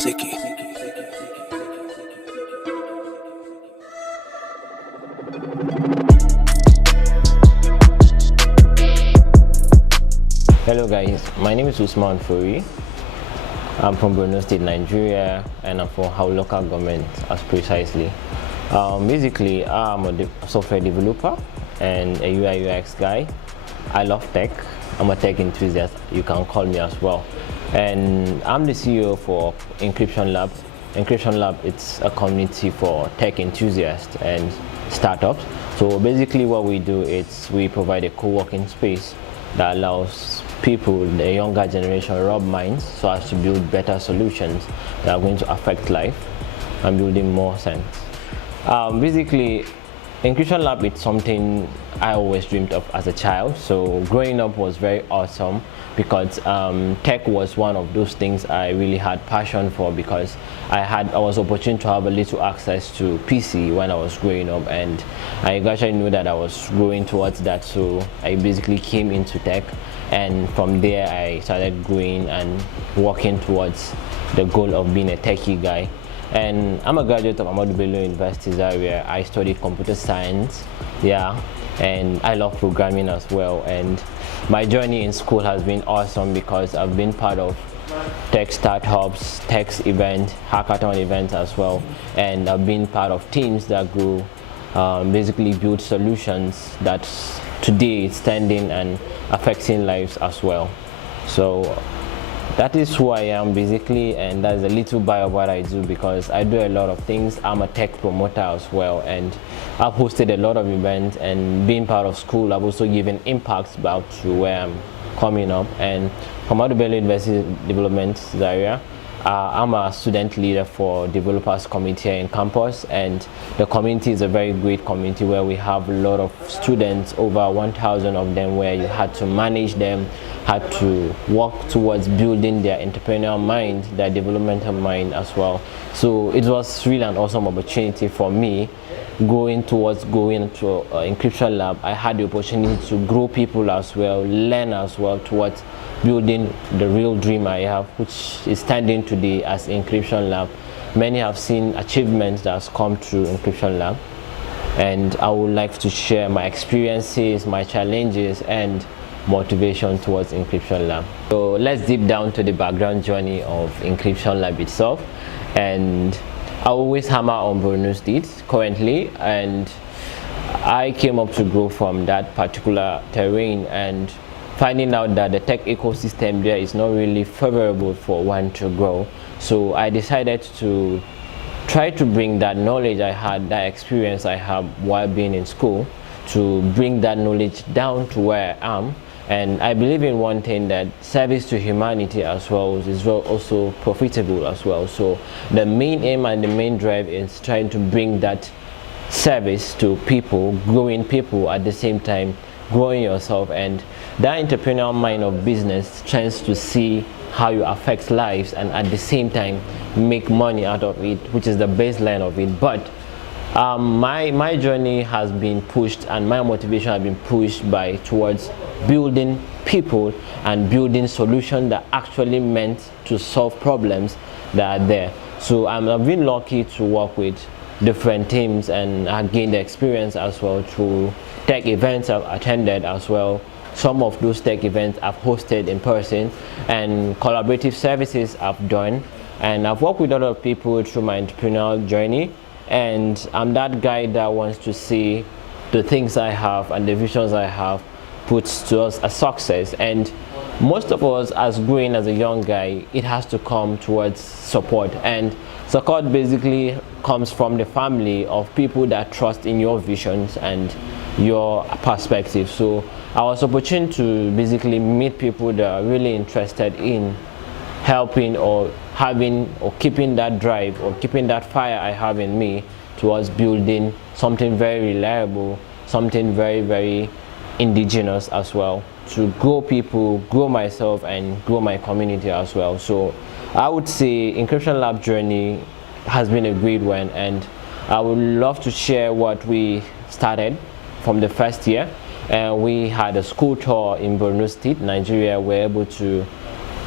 Sicky. Hello guys, my name is Usman Fori. I'm from Borno State, Nigeria, and I'm from our local government as precisely. Basically, I'm a software developer and a UI UX guy. I love tech. I'm a tech enthusiast, you can call me as well. And I'm the CEO for Encryption Lab. Encryption Lab, it's a community for tech enthusiasts and startups. So basically what we do is we provide a co-working space that allows people, the younger generation, rub minds so as to build better solutions that are going to affect life and building more sense. Basically, Encryption Lab is something I always dreamed of as a child. So growing up was very awesome because tech was one of those things I really had passion for, because I was opportunity to have a little access to PC when I was growing up, and I actually knew that I was growing towards that. So I basically came into tech, and from there I started growing and working towards the goal of being a techie guy. And I'm a graduate of Ahmadu Bello University, Zaria. I studied computer science, and I love programming as well. And my journey in school has been awesome because I've been part of tech startups, tech events, hackathon events as well, and I've been part of teams that grew, basically build solutions that today is standing and affecting lives as well. So that is who I am basically, and that's a little bit of what I do, because I do a lot of things. I'm a tech promoter as well, and I've hosted a lot of events, and being part of school I've also given impacts about to where I'm coming up. And from Ahmadu Bello University Development Zaria, I'm a student leader for developers community here in campus, and the community is a very great community where we have a lot of students, over 1,000 of them, where you had to manage them, had to work towards building their entrepreneurial mind, their developmental mind as well. So it was really an awesome opportunity for me going to Encryption Lab. I had the opportunity to grow people as well, learn as well towards building the real dream I have, which is standing today as Encryption Lab. Many have seen achievements that has come through Encryption Lab, and I would like to share my experiences, my challenges, and motivation towards Encryption Lab. So let's deep down to the background journey of Encryption Lab itself. And I always hammer on Borno State currently, and I came up to grow from that particular terrain, and finding out that the tech ecosystem there is not really favorable for one to grow. So I decided to try to bring that knowledge I had, that experience I have while being in school, to bring that knowledge down to where I am. And I believe in one thing, that service to humanity as well is also profitable as well. So the main aim and the main drive is trying to bring that service to people, growing people at the same time, growing yourself. And that entrepreneurial mind of business tries to see how you affect lives and at the same time make money out of it, which is the baseline of it. But my journey has been pushed, and my motivation has been pushed by towards building people and building solutions that actually meant to solve problems that are there. So I've been lucky to work with different teams, and I gained the experience as well through tech events I've attended as well. Some of those tech events I've hosted in person, and collaborative services I've done, and I've worked with a lot of people through my entrepreneurial journey. And I'm that guy that wants to see the things I have and the visions I have put to us a success. And most of us, as growing as a young guy, it has to come towards support. And support basically comes from the family of people that trust in your visions and your perspective. So I was opportune to basically meet people that are really interested in helping or having or keeping that drive or keeping that fire I have in me towards building something very reliable, something very, very indigenous as well, to grow people, grow myself, and grow my community as well. So I would say Encryption Lab journey has been a great one, and I would love to share what we started from the first year. We had a school tour in Borno State, Nigeria. We were able to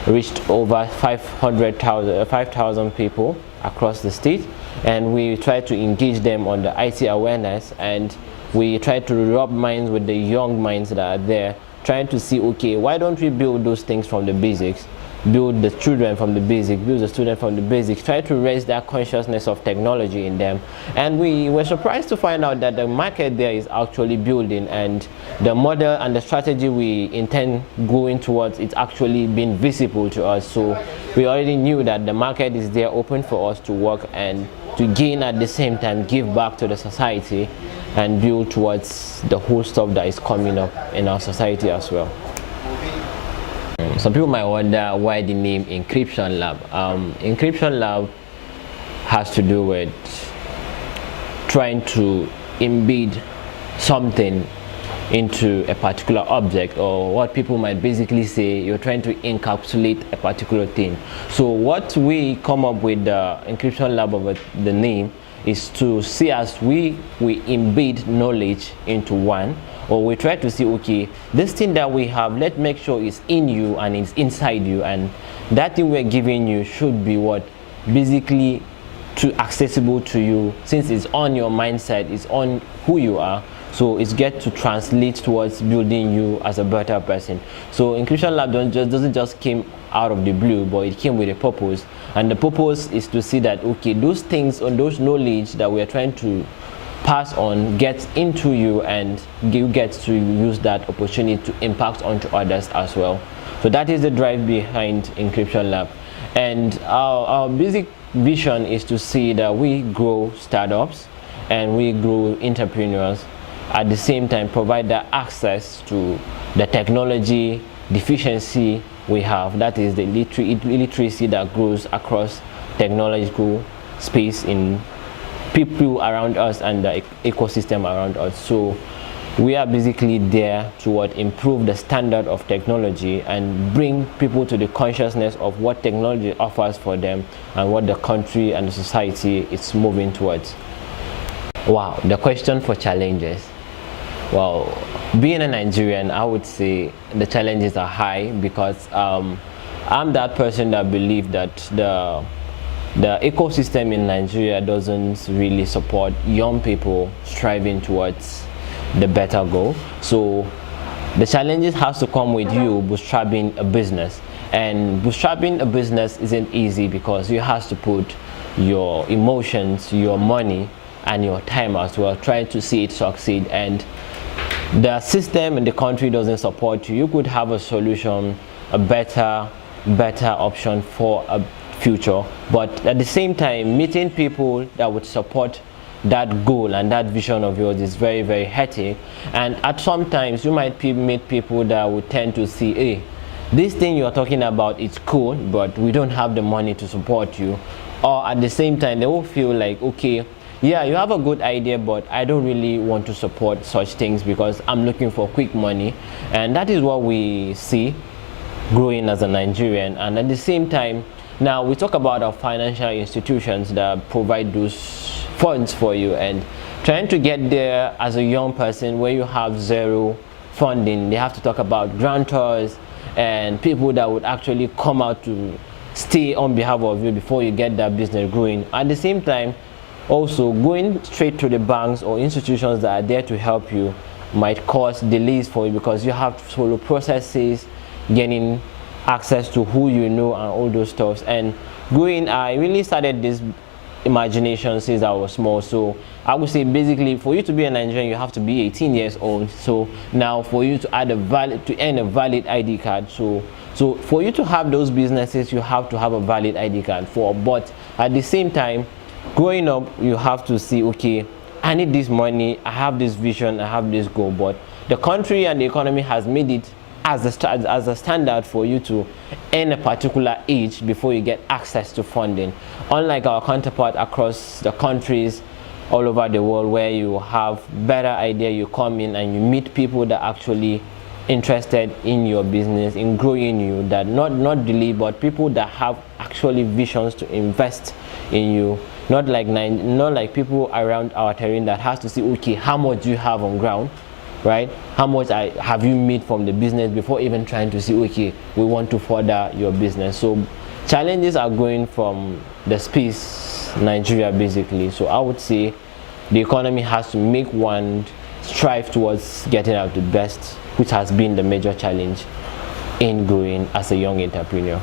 reached over 5,000 people across the state, and we try to engage them on the IT awareness, and we try to rub minds with the young minds that are there, trying to see, okay, why don't we build those things from the basics, build the children from the basics, build the student from the basics, try to raise that consciousness of technology in them. And we were surprised to find out that the market there is actually building, and the model and the strategy we intend going towards, it's actually been visible to us. So we already knew that the market is there open for us to work and to gain, at the same time give back to the society and build towards the whole stuff that is coming up in our society as well. Some people might wonder why the name Encryption Lab. Encryption Lab has to do with trying to embed something into a particular object, or what people might basically say you're trying to encapsulate a particular thing. So what we come up with the Encryption Lab of the name is to see as we embed knowledge into one, or we try to see, okay, this thing that we have, let's make sure it's in you and it's inside you, and that thing we're giving you should be what basically too accessible to you, since it's on your mindset, it's on who you are. So it's get to translate towards building you as a better person. So Encryption Lab doesn't just came out of the blue, but it came with a purpose. And the purpose is to see that, okay, those things or those knowledge that we are trying to pass on gets into you, and you get to use that opportunity to impact onto others as well. So that is the drive behind Encryption Lab. And our basic vision is to see that we grow startups and we grow entrepreneurs, at the same time provide the access to the technology deficiency we have, that is the illiteracy that grows across technological space in people around us and the ecosystem around us. So we are basically there to improve the standard of technology and bring people to the consciousness of what technology offers for them and what the country and the society is moving towards. Wow, the question for challenges. Well, being a Nigerian, I would say the challenges are high, because I'm that person that believes that the ecosystem in Nigeria doesn't really support young people striving towards the better goal. So the challenges has to come with you bootstrapping a business, and bootstrapping a business isn't easy, because you have to put your emotions, your money, and your time as well, trying to see it succeed. And the system in the country doesn't support you. You could have a solution, a better option for a future, but at the same time, meeting people that would support that goal and that vision of yours is very, very hectic. And at sometimes you might meet people that would tend to see, hey, this thing you're talking about, it's cool, but we don't have the money to support you. Or at the same time, they will feel like, okay, yeah, you have a good idea, but I don't really want to support such things because I'm looking for quick money. And that is what we see growing as a Nigerian. And at the same time, now we talk about our financial institutions that provide those funds for you, and trying to get there as a young person where you have zero funding. They have to talk about grantors and people that would actually come out to stay on behalf of you before you get that business growing. At the same time, also going straight to the banks or institutions that are there to help you might cause delays for you, because you have to follow processes, getting access to who you know and all those stuff. And I really started this imagination since I was small. So I would say basically for you to be a Nigerian, you have to be 18 years old. So now for you to earn a valid ID card, so for you to have those businesses, you have to have a valid ID card but at the same time, growing up, you have to see, okay, I need this money, I have this vision, I have this goal, but the country and the economy has made it as a standard for you to earn a particular age before you get access to funding. Unlike our counterpart across the countries all over the world, where you have better idea, you come in and you meet people that are actually interested in your business, in growing you, that not delay, but people that have actually visions to invest in you. Not like people around our terrain that has to see, okay, how much do you have on ground right? How much have you made from the business before even trying to see, okay, we want to further your business. So challenges are going from the space Nigeria basically. So I would say the economy has to make one strive towards getting out the best, which has been the major challenge in growing as a young entrepreneur.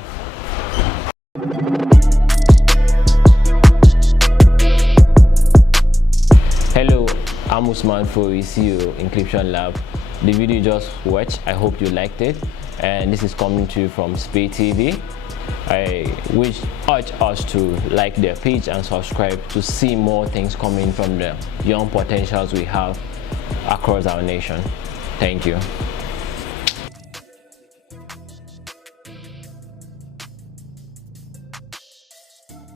Hello, I'm Usman Fori, CEO Encryption Lab. The video you just watched, I hope you liked it, and this is coming to you from Spay TV. I urge us to like their page and subscribe to see more things coming from the young potentials we have across our nation. Thank you.